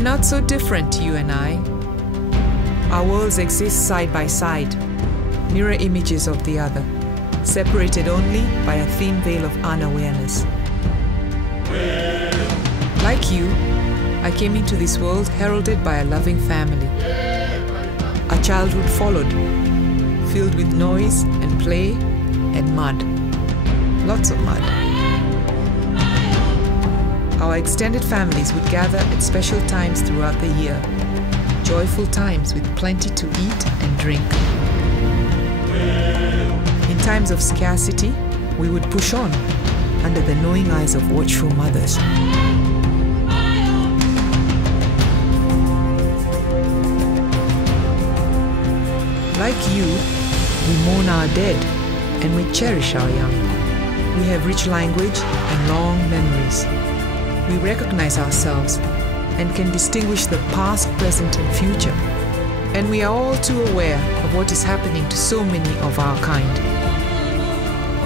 We're not so different, you and I. Our worlds exist side by side, mirror images of the other, separated only by a thin veil of unawareness. Like you, I came into this world heralded by a loving family. A childhood followed, filled with noise and play and mud. Lots of mud. Our extended families would gather at special times throughout the year, joyful times with plenty to eat and drink. In times of scarcity, we would push on under the knowing eyes of watchful mothers. Like you, we mourn our dead and we cherish our young. We have rich language and long memories. We recognize ourselves and can distinguish the past, present, and future. And we are all too aware of what is happening to so many of our kind.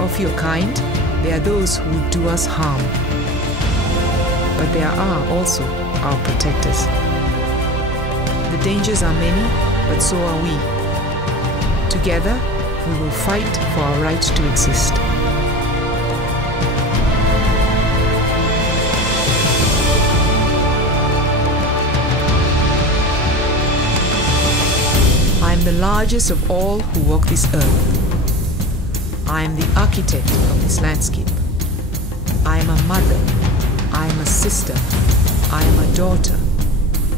Of your kind, there are those who would do us harm. But there are also our protectors. The dangers are many, but so are we. Together, we will fight for our right to exist. I am the largest of all who walk this earth. I am the architect of this landscape. I am a mother. I am a sister. I am a daughter.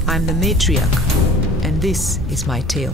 I am the matriarch, and this is my tale.